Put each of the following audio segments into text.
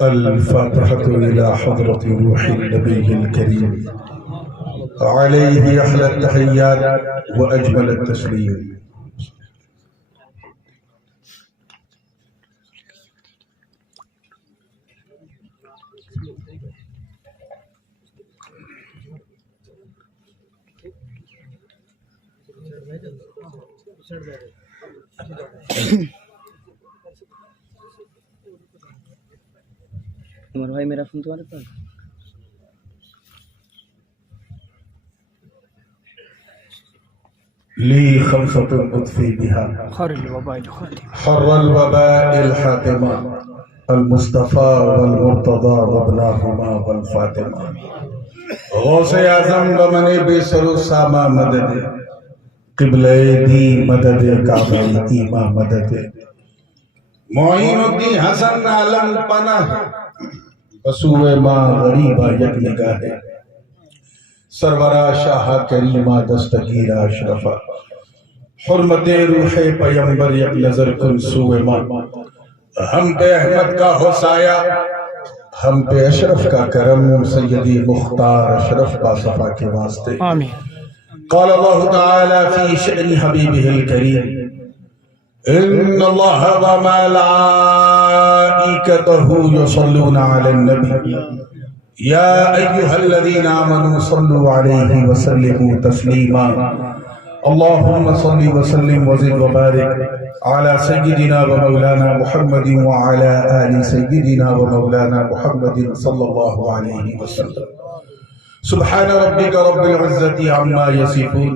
الفاتحة إلى حضرة روح النبي الكريم عليه أحلى التحيات وأجمل التسليم. عمر بھائی میرا فون تمہارے پاس؟ لي خمسة أطفي بها حر الوباء الحاتمة المصطفى والمرتضى وابناهما والفاطمة غوث اعظم بمن بسر السامة مدد قبل دی مدد کعبہ ایمہ مدد معین الدین حسن علم پناہ بسوئے ماں غریبہ یک نگاہ سرورہ شاہ کریمہ دستگیرہ اشرفہ حرمت روح پیمبر یک نظر کن سوئے ماں ہم پہ احمد کا ہو سایہ ہم پہ اشرف کا کرم سیدی مختار اشرف باصفہ کے واسطے آمین. قال الله تعالى في شأن حبيبه الكريم إن الله وملائكته يصلون على النبي يا أيها الذين آمنوا صلوا عليه وسلموا تسليما اللهم صل وسلم وزد وبارك على سيدنا ومولانا محمد وعلى آل سيدنا ومولانا محمد صلى الله عليه وسلم. سبحان ربك رب العزة عما يصفون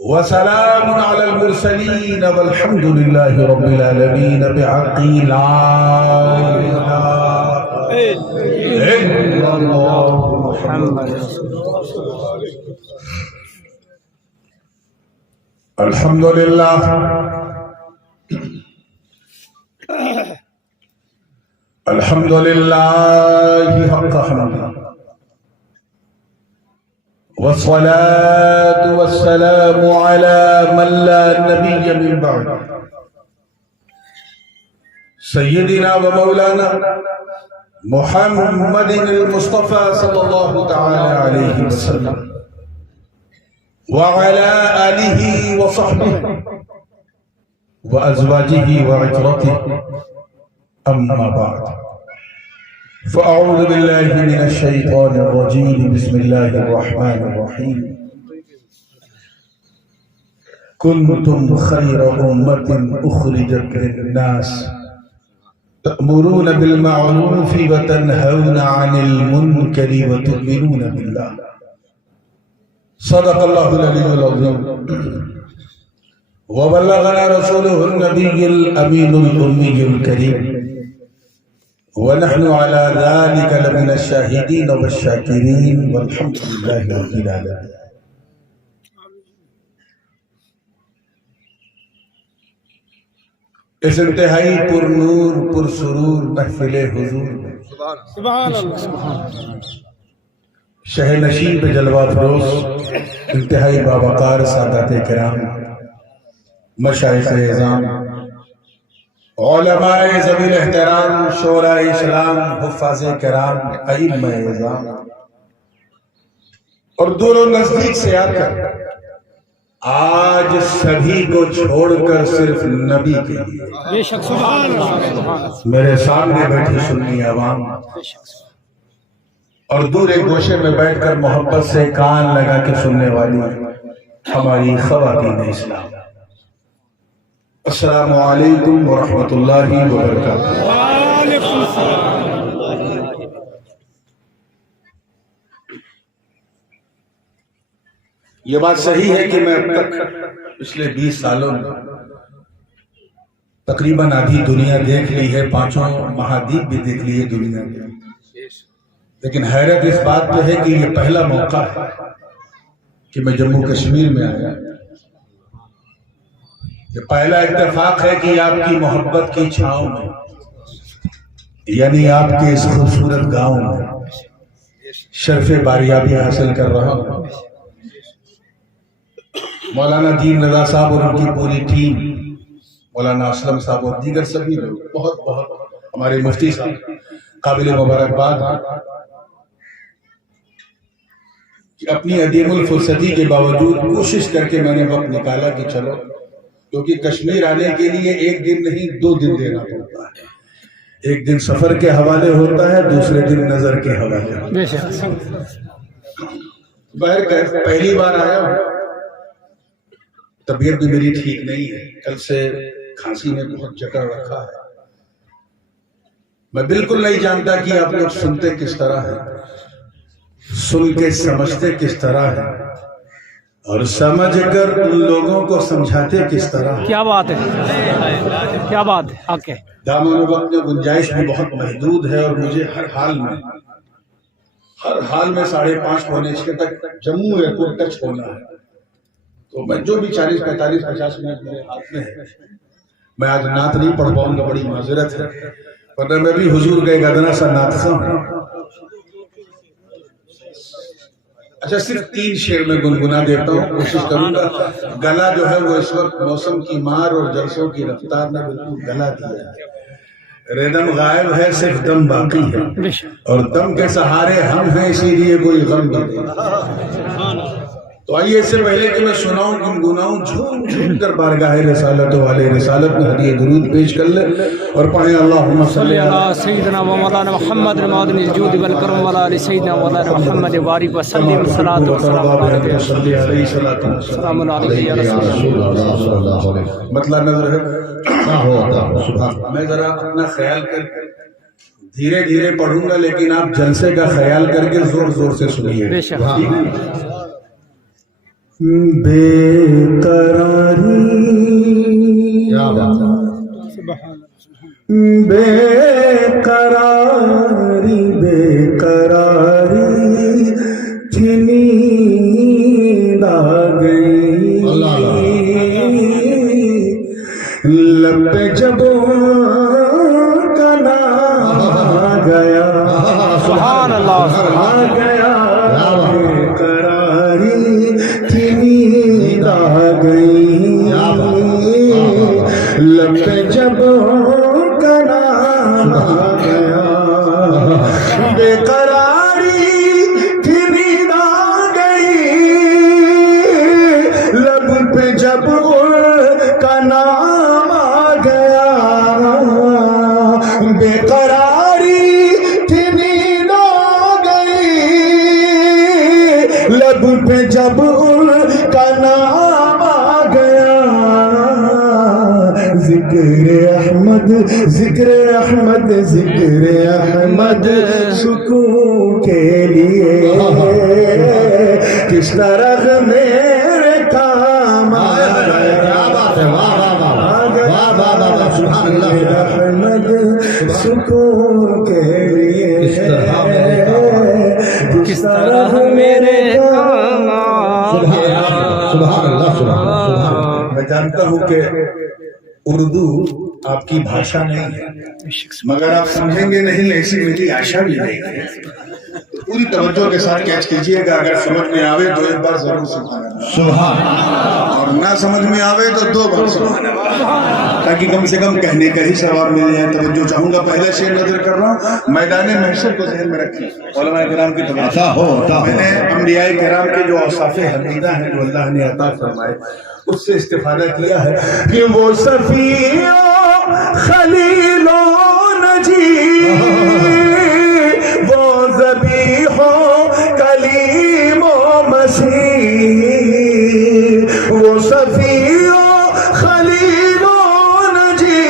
وسلام على المرسلين والحمد لله رب العالمين بحق لا إله إلا الله محمد رسول الله. الحمد لله الحمد لله حق حمده والصلاة والسلام على من لا نبي من بعد سيدنا ومولانا محمد المصطفى صلى الله تعالى عليه وسلم وعلى آله وصحبه وأزواجه وعترته أما بعد فأعوذ بالله من الشيطان الرجيم بسم الله الرحمن الرحيم كنتم خير أمة أخرجت للناس تأمرون بالمعروف وتنهون عن المنكر وتؤمنون بالله. صدق الله العلي العظيم وبلغنا رسوله النبي الأمين الأمي الكريم ونحن على ذلك لمن الشاهدين والشاكرين والحمد لله رب العالمين. اس انتہائی پر نور پر سرور محفل حضور سبحان اللہ شہ نشیب جلوہ فروز انتہائی باوقار سادات کرام مشائخ اعظام علماء ذوی الاحترام شورا اسلام حفاظ کرام ائمہ اعظام اور دور و نزدیک سے آ کر آج سبھی کو چھوڑ کر صرف نبی کے لیے بے شک سبحان اللہ میرے سامنے بیٹھی سنی عوام اور دور ایک گوشے میں بیٹھ کر محبت سے کان لگا کے سننے والی ہماری خواتین اسلام، السلام علیکم ورحمۃ اللہ وبرکاتہ. وعلیکم السلام. یہ بات صحیح ہے کہ میں اب تک پچھلے 20 سالوں میں تقریباً آدھی دنیا دیکھ لی ہے، 5 مہادیپ بھی دیکھ لی ہے دنیا میں، لیکن حیرت اس بات پہ ہے کہ یہ پہلا موقع ہے کہ میں جموں کشمیر میں آیا. یہ پہلا اتفاق ہے کہ آپ کی محبت کی چھاؤں میں، یعنی آپ کے اس خوبصورت گاؤں میں شرف باریابی حاصل کر رہا ہوں. مولانا دین رضا صاحب اور ان کی پوری ٹیم، مولانا اسلم صاحب اور دیگر سبھی لوگ، بہت بہت ہمارے مفتی صاحب قابل مبارکباد کہ اپنی عدیم الفرصتی کے باوجود کوشش کر کے میں نے وقت نکالا کہ چلو، کیونکہ کشمیر آنے کے لیے ایک دن نہیں 2 دن دینا پڑتا ہے، ایک دن سفر کے حوالے ہوتا ہے، دوسرے دن نظر کے حوالے ہوتا ہے۔ بہرکیف پہلی بار آیا ہوں، طبیعت بھی میری ٹھیک نہیں ہے، کل سے کھانسی نے بہت جکڑ رکھا ہے، میں بالکل نہیں جانتا کہ آپ لوگ سنتے کس طرح ہیں، سن کے سمجھتے کس طرح ہے، اور سمجھ کر ان لوگوں کو سمجھاتے کس طرح ہے۔ کیا بات ہے، کیا بات ہے آپ کے دامن و وقت میں گنجائش بھی بہت محدود ہے، اور مجھے ہر حال میں 5:30 پونے 6 تک جموں ایئرپورٹ ٹچ ہونا ہے، تو میں جو بھی 40 45 50 منٹ میرے ہاتھ میں ہے، میں آج نعت نہیں پڑھ پاؤں گا، بڑی معذرت ہے، ورنہ میں بھی حضور کا ایک ادنا سا نعت خواں ہوں۔ اچھا صرف 3 شعر میں گنگنا دیتا ہوں، کوشش کروں گا، گلا جو ہے وہ اس وقت موسم کی مار اور جلسوں کی رفتار نے بالکل گلا دیا ہے، ردم غائب ہے صرف دم باقی ہے، اور دم کے سہارے ہم ہیں، اسی لیے کوئی غم نہیں۔ تو آئیے اس سے پہلے کہ میں سناؤں گنگناؤں، جھوم جھوم کر بارگاہ رسالت والے رسالت میں ہدیہ درود پیش کر لیں اور پڑھیں اللہم صلی علی سیدنا و مولانا محمد معدن الجود والکرم وعلی آل سیدنا مولانا محمد وبارک وسلم صلاۃ و سلام علیہ السلام علیہ یا رسول اللہ۔ مطلب نظر ہے، میں ذرا اپنا خیال کر کے دھیرے دھیرے پڑھوں گا، لیکن آپ جلسے کا خیال کر کے زور زور سے سنیے۔ بے شک بے قراری بے قراری بے قراری تھی نیند آ گئی، لب پہ جب کا نام آ گیا، سبحان اللہ آ گیا، بے قراری تھی نیند آ گئی، لب پہ جب کا نام آ گیا، بے قراری تھی نیند آ گئی، لب پہ جب کا نام آ گیا، بے قراری تھی نیند آ گئی، لب پہ جب کا نام آ گیا، ذکر احمد ذکر احمد ذکر احمد سکون کے لیے کس طرح میرے کام احمد سکون کے لیے کس طرح میرے کام میں جانتا ہوں کہ اردو آپ کی بھاشا نہیں ہے، مگر آپ سمجھیں گے نہیں، ایسی میری آشا بھی نہیں ہے، تو پوری توجہ کے ساتھ کیچ کیجئے گا، اگر سمجھ میں آوے تو ایک بار ضرور سبحان اللہ، اور نہ سمجھ میں آوے تو 2 بار سبحان اللہ، تاکہ کم سے کم کہنے کا ہی ثواب مل جائے۔ توجہ چاہوں گا، پہلا شعر نظر کر رہا ہوں، میدان محشر کو ذہن میں رکھیں، علماء کرام کی توجہ، میں نے انبیاء کرام کے جو اوصاف حمیدہ ہیں جو اللہ نے عطا فرمائے اس سے استفادہ کیا ہے کہ وہ صفی خلیل و نجی، وہ ذبیح و کلیم و مسیح، وہ صفی خلیل و نجی،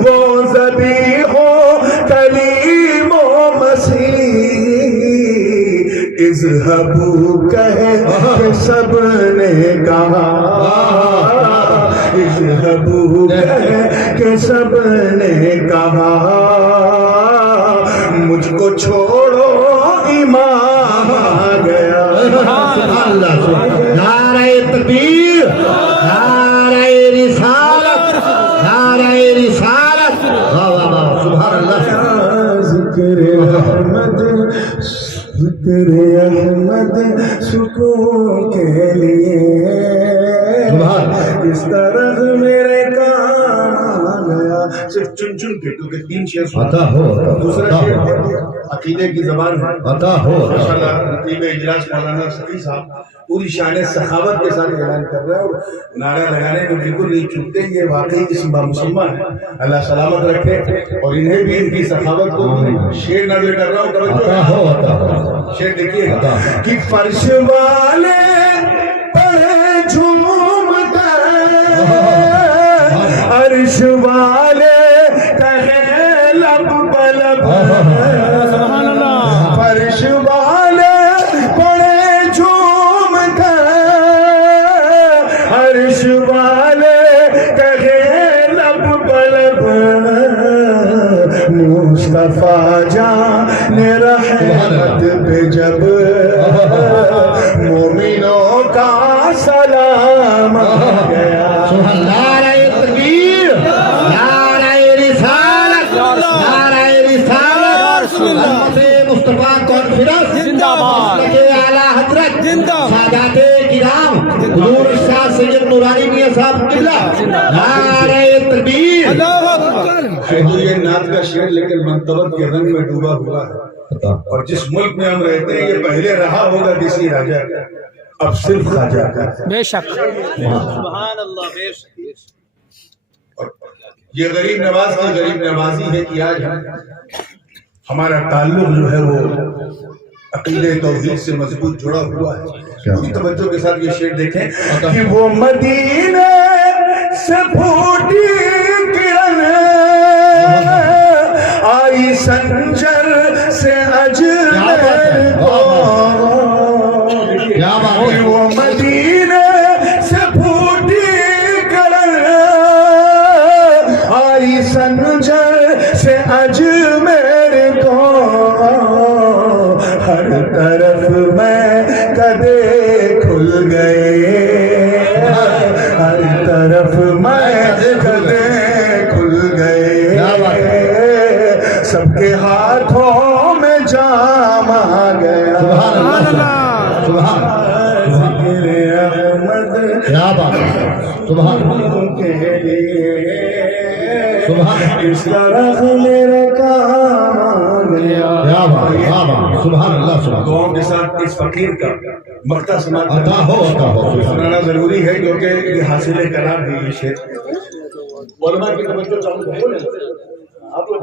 وہ ذبیح و کلیم و مسیح، اذهبوا کہہ کہ سب نے کہا، اذهبوا کہہ کہ سب نے کہا، مجھ کو چھوڑو امام آ گیا، نعرہ تکبیر، نعرہ رسالت، نعرہ رسالت، سبحان اللہ، ذکر احمد ذکر احمد سکون کے لیے کس طرح میرے کام آ گیا. صرف چن چن کے کیونکہ 3 شعر عطا ہو دوسرا شعر عقیدے کی زبان ہے. عطا ہو ماشاءاللہ نتیب اجلاس مولانا سقی صاحب پوری شان سخاوت کے ساتھ اعلان کر رہے ہیں اور نعرہ لگانے میں بالکل نہیں چوکتے. یہ واقعی اسم مسلمان ہے. اللہ سلامت رکھے اور انہیں بھی ان کی سخاوت کو شعر نازل کر رہا ہوں. عطا ہو عطا ہو. شعر دیکھیے گا کہ فرش والے پڑے جھوم کر عرش والے کہے لب بلب فرش والے پڑے جھوم کر عرش والے کہے لب بلب مصطفیٰ جان رحمت پہ جب مومنوں کا سلام آ گیا. نعرہ تکبیر، نعرہ رسالت، نعرہ رسالت، امت مصطفیٰ کانفرنس زندہ باد. اعلیٰ حضرت سادات کرام حضور شاہ سید نورانی میاں صاحب قبلہ، نعرہ تکبیر. تو یہ نعت کا شعر لیکن منطبت کے رنگ میں ڈوبا ہوا ہے. اور جس ملک میں ہم رہتے ہیں یہ پہلے رہا ہوگا کسی راجہ کا، اب صرف خواجہ کا ہے. بے شک. اور یہ غریب نواز کی غریب نوازی ہے کہ آج ہمارا تعلق جو ہے وہ عقیدے توحید سے مضبوط جڑا ہوا ہے. پوری توجہ کے ساتھ یہ شعر دیکھیں کہ وہ مدینے سے پھوٹی کرن آئی سنجر سے اجمیر کو. وہ مدینے سے پھوٹی کرن آئی سنجر سے اجمیر کو. ہر طرف میں کدے کھل گئے، ہر طرف میں کدے کھل گئے. سب کے ہاتھوں میں جام آ گیا. سبحان ذکر احمد کیا بات ہے. سبحان کے لیے سبحان اس طرح میرا کام آ گیا. کیا بات، کیا بات. سبحان اللہ. سبحان دعاؤں کے ساتھ اس فقیر کا مقطع سماعت عطا ہو عطا ہو. سنانا ضروری ہے کیونکہ یہ حاصل کلام ہے. یہ شعر علماء کی توجہ چاہوں گا. آپ لوگ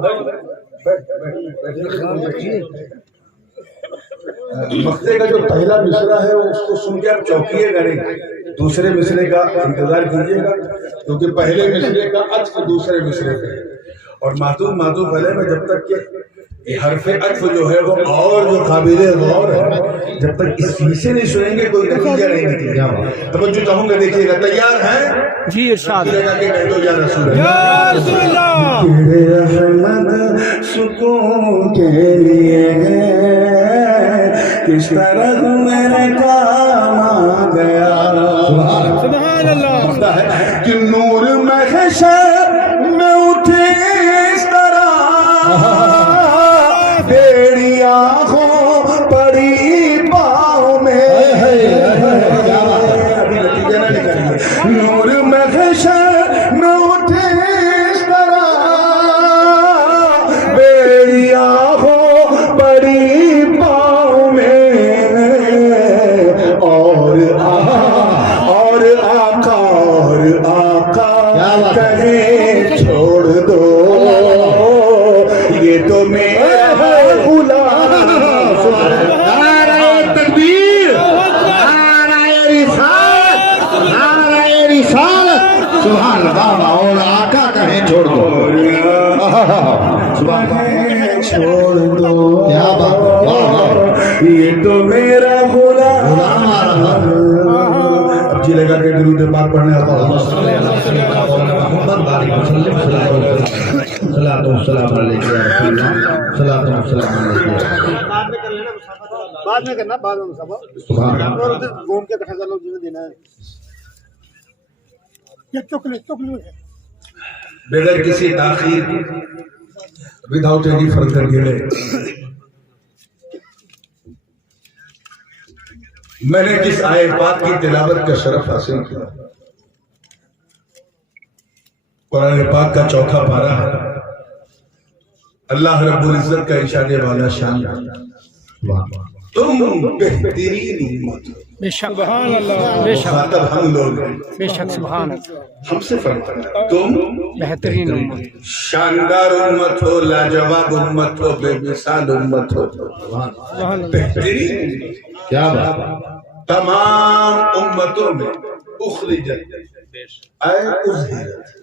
مقطع کا جو پہلا مصرع ہے اس کو سن کے آپ چوکیے گا نہیں، دوسرے مصرے کا انتظار کیجیے گا کیونکہ پہلے مصرے کا عطف دوسرے مصرے پہ ہے. اور معطوف علیہ میں جب تک کہ یہ حرف عطف جو ہے وہ اور جو قابل غور ہے جب تک اس سے نہیں سنیں گے کوئی نتیجہ نہیں نکلے گا. توجہ چاہوں گا دیکھیے گا. تیار ہیں؟ جی ارشاد. لگا کے کہہ دو یا رسول اللہ. یا رسول اللہ. تیرے احمد سکون کے لیے کس طرح میرے کام آ گیا. سبحان اللہ. کہ نور محشر میں اٹھے اس طرح تیری آنکھوں پڑی پاؤں میں. ابھی نتیجہ نہ نکالیں. نور محشر میں اٹھے اس طرح تیری آنکھوں پڑی پاؤں میں. اور آقا کہے چھوڑ دو یہ تو میرا غلام. نعرہ تکبیر، نعرہ رسالت، نعرہ رسالت. سبحان اللہ. اور آقا کہیں چھوڑ دو. چھوڑ دو کیا بات. یہ تو میرا غلام. اب جی لگا کہ درود پاک پڑھنے آتا ہوں. محمد بارک وسلم. صلاۃ و سلام علیک یا رسول اللہ. صلاۃ و سلام علیک. بعد میں کرنا، بعد میں صاحب سبحان اللہ. اور ادھر گھوم کے کٹھا کر لو جنہیں دینا ہے. یہ چکلے بغیر کسی تاخیر وداؤٹ اینی فردر ڈیلے میں نے جس آئے پاک کی تلاوت کا شرف حاصل کیا قرآن پاک کا چوتھا پارہ ہے. اللہ رب العزت کا ارشاد والا شان ہے. تم بہترین امت ہو. بے شک سبحان اللہ بے شک مخاطب ہم لوگ ہیں. بے شک سبحان اللہ ہم سے فرمایا تم بہترین امت شاندار امت ہو, لاجواب امت ہو, بے مثال امت ہو. بہترین کیا بات ہے. تمام امتوں میں اخرجت اے اظہرت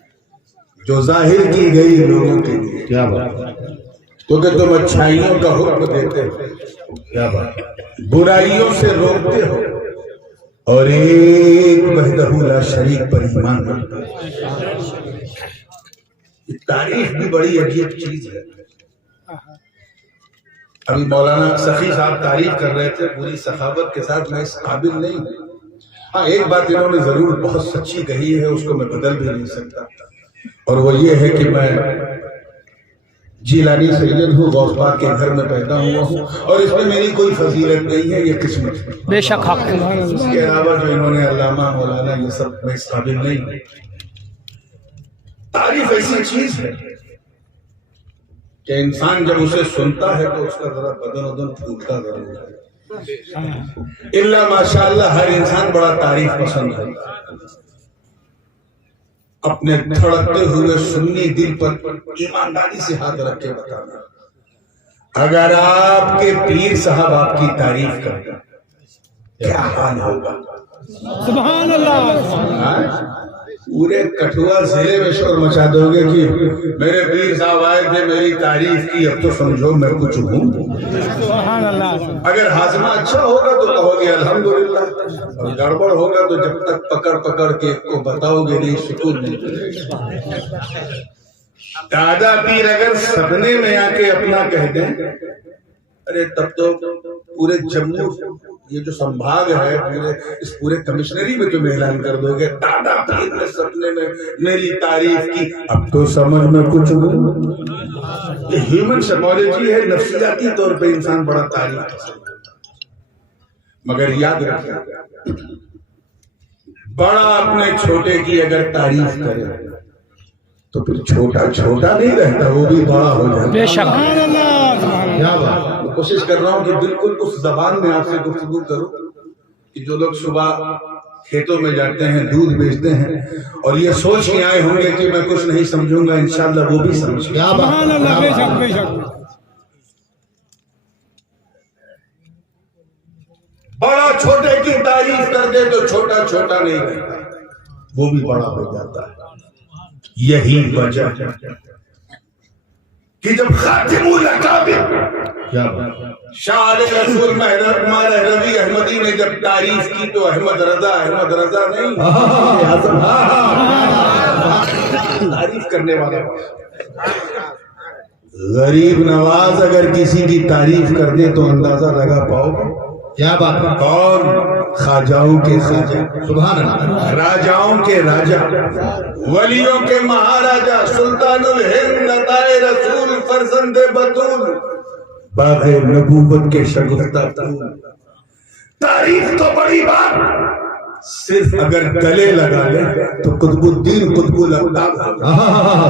جو ظاہر کی گئی لوگوں کے لیے. کیا بات ہے. کیونکہ تم اچھائیوں کا حکم دیتے ہو, کیا بات ہے. برائیوں سے روکتے ہو, اور ایک وحدہ لا شریک پر ایمان رکھتے ہو. یہ تاریخ بھی بڑی عجیب چیز ہے. ابھی مولانا سخی صاحب تعریف کر رہے تھے پوری سخاوت کے ساتھ, میں اس قابل نہیں ہوں. ہاں ایک بات انہوں نے ضرور بہت سچی کہی ہے, اس کو میں بدل بھی نہیں سکتا, اور وہ یہ ہے کہ میں جیلانی سید ہوں, غوث پاک کے گھر میں پیدا ہوا ہوں, اور اس میں میری کوئی فضیلت نہیں ہے, یہ قسمت ہے. بے شک حق اس کے علاوہ جو انہوں نے علامہ مولانا یہ سب میں اس قابل نہیں ہوں. تعریف ایسی چیز ہے کہ انسان جب اسے سنتا ہے تو اس کا ذرا بدن پھوٹتا ضرور ہے. الا ماشاءاللہ ہر انسان بڑا تعریف پسند ہے. اپنے دھڑکتے ہوئے سنی دل پر ایمانداری سے ہاتھ رکھ کے بتانا, اگر آپ کے پیر صاحب آپ کی تعریف کریں کیا حال ہوگا. سبحان اللہ پورے کٹھوا ضلع میں شور مچا دو گے کہ میرے پیر صاحب آئے تھے, میری تعریف کی, اب تو سمجھو میں کچھ ہوں. سبحان اللہ اگر ہاضمہ اچھا ہوگا تو کہو گے الحمدللہ, اور گڑبڑ ہوگا تو جب تک پکڑ کے کو بتاؤ گے نہیں سکون نہیں. دادا پیر اگر سپنے میں آ کے اپنا کہہ دیں, ارے تب تو پورے جموں یہ جو سمبھاگ ہے اس پورے کمشنری میں تم اعلان کر دو گے دادا پیر نے سپنے میں میری تعریف کی, اب تو سمجھ میں کچھ ہو. یہ ہیومن سائیکالوجی ہے, نفسیاتی طور پہ انسان بڑا تعریف پسند ہے. مگر یاد رکھیں بڑا اپنے چھوٹے کی اگر تعریف کرے تو پھر چھوٹا نہیں رہتا, وہ بھی بڑا ہو جاتا. بے شک کیا بات. کوشش کر رہا ہوں کہ بالکل اس زبان میں آپ سے گفتگو کروں کہ جو لوگ صبح کھیتوں میں جاتے ہیں, دودھ بیچتے ہیں, اور یہ سوچ کے آئے ہوں گے کہ میں کچھ نہیں سمجھوں گا, انشاءاللہ وہ بھی سمجھیں. کیا بات ہے. بے شک بے شک بڑا چھوٹے کی تعریف کر دے تو چھوٹا نہیں رہتا, وہ بھی بڑا ہو جاتا ہے. یہی وجہ ہے کہ جب خاتم الاکابر شاہ رسول مہروی احمدی نے جب تعریف کی تو احمد رضا نہیں, تعریف کرنے والا. غریب نواز اگر کسی کی تعریف کر دے تو اندازہ لگا پاؤ گے. کیا بات ہے. کون؟ خواجاؤں کے خواجہ, سبحان اللہ. راجاؤں کے راجا, ولیوں کے مہاراجا, سلطان الہند عطائے رسول فرزند بطول, باغ نبوت کے شگفتہ پھول. تعریف تو بڑی بات, صرف اگر گلے لگا لے تو قطب الدین قطب الاقطاب,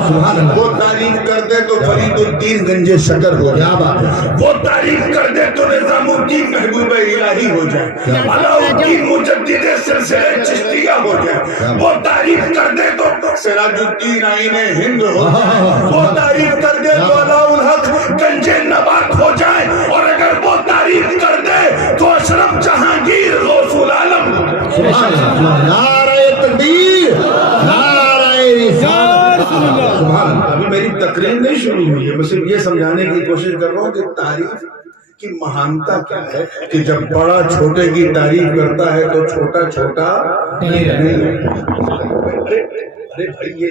سبحان اللہ. وہ تعریف کر دے تو فرید الدین گنج شکر ہو کیا جائے, بات ہے. وہ تعریف کر دے تو نظام الدین محبوب الہی ہو جائے, علاء الدین مجدد سلسلہ چشتیہ ہو جائے, وہ تعریف کر دے تو سراج الدین آئین ہند ہو جائے, وہ تعریف کر دے تو علاء الحق گنج نبات ہو جائے, اور اگر وہ تعریف کر دے تو اشرف جہانگیر غوث العالم. نعرہ تکبیر, نعرہ رسالت. سبحان اللہ. ابھی میری تقریر نہیں شروع ہوئی ہے, میں صرف یہ سمجھانے کی کوشش کر رہا ہوں کہ تعریف کی مہانتا کیا ہے, کہ جب بڑا چھوٹے کی تعریف کرتا ہے تو چھوٹا نہیں رہتا. ارے بھائی یہ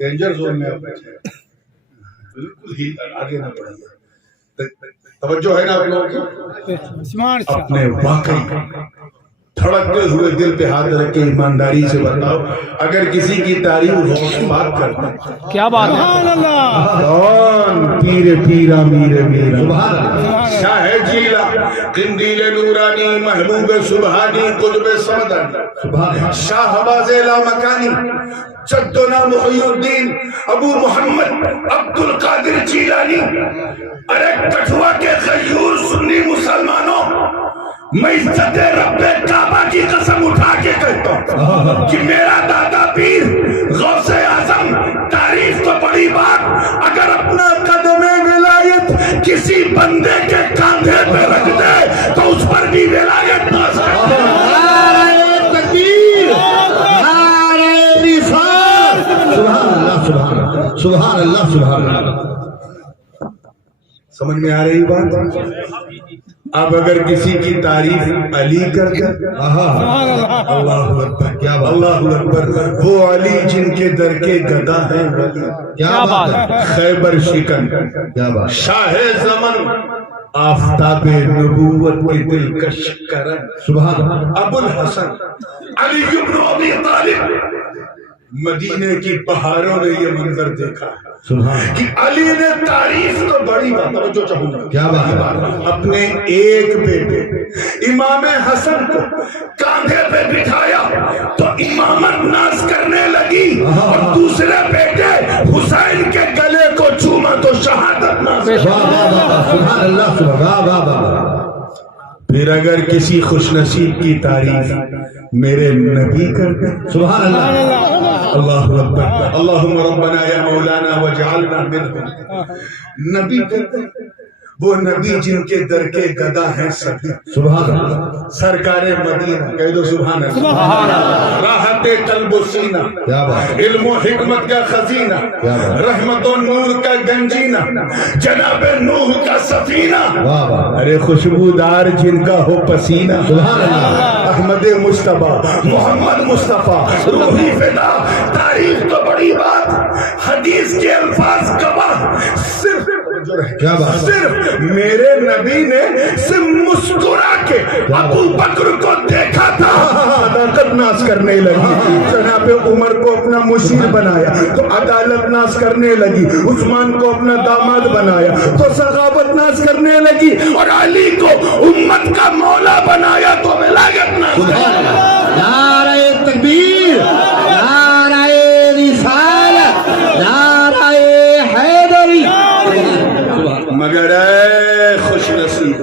ڈینجر زون میں آپ بیٹھے ہیں, بالکل ہی آگے نہ بڑھیے. توجہ ہے نا آپ لوگوں کی. اپنے واقعی دھڑکتے ہوئے دل پہ ہاتھ رکھ کے ایمانداری سے بتاؤ, اگر کسی کی تعریف غوث پاک کرتے کیا بات ہے. کون؟ پیرا میرا شاہ جیلا, قندیل نورانی, محبوب سبحانی, قطب سمدانی, شاہ باز لامکانی, جدنا محی الدین ابو محمد عبد القادر جیلانی. ارے کٹھوا کے غیور سنی مسلمانوں، میں عزت رب کعبہ کی قسم اٹھا کے کہتا ہوں کہ میرا دادا پیر غوث اعظم، تعریف تو بڑی بات، اگر اپنا قدم ولایت کسی بندے کے کاندھے پہ رکھ دے تو اس پر بھی ولایت نہ سکتے. سبحان اللہ سبحان اللہ. سمجھ میں آ رہی بات؟ اب اگر کسی کی تعریف علی کر دے، اللہ اکبر، کیا بات، اللہ اکبر، وہ علی جن کے در کے گدا ہیں ولی، کیا بات ہے، خیبر شکن، کیا بات، شاہ زمن، آفتاب نبوت کے دلکش کرن، سبحان اللہ. ابو الحسن علی بن ابی طالب. مدینے کی پہاڑوں نے یہ منظر دیکھا سبحان کہ علی نے تعریف تو بڑی بات، توجہ چاہوں گا، کیا بات ہے، اپنے ایک بیٹے امام حسن کو کاندھے پہ بٹھایا تو امامت ناز کرنے لگی، اور دوسرے بیٹے حسین کے گلے کو چوما تو شہادت ناز. سبحان اللہ سبحان اللہ. پھر اگر کسی خوش نصیب کی تعریف میرے نبی کر دے، سبحان اللہ. اللہ اکبر، اللہم ربنا یا مولانا وجعلنا منہم. نبی کر دے، وہ نبی جن کے در کے گدا ہیں سبھی، سبحان اللہ. سرکار مدینہ، کہہ دو سبحان اللہ. راحت قلب و سینہ، کیا بات، علم و حکمت کا خزینہ، کیا بات، رحمت و نور کا گنجینہ، جناب نوح کا سفینہ. واہ واہ، ارے خوشبودار جن کا ہو پسینہ، سبحان اللہ. احمد مصطفیٰ، محمد مصطفیٰ، روحی فدا. تعریف تو بڑی بات، حدیث کے الفاظ گواہ، صرف کیا بات، صرف میرے نبی نے صرف مسکرا کے ابو بکر کو دیکھا تھا، عدالت ناز کرنے لگی. جناب عمر کو اپنا مشیر بنایا تو عدالت ناز کرنے لگی. عثمان کو اپنا داماد بنایا تو سخاوت ناز کرنے لگی. اور علی کو امت کا مولا بنایا تو ولایت ناز. نعرہ تکبیر، نعرہ رسالت، نعرہ حیدری. مگر اے خوش نصیب،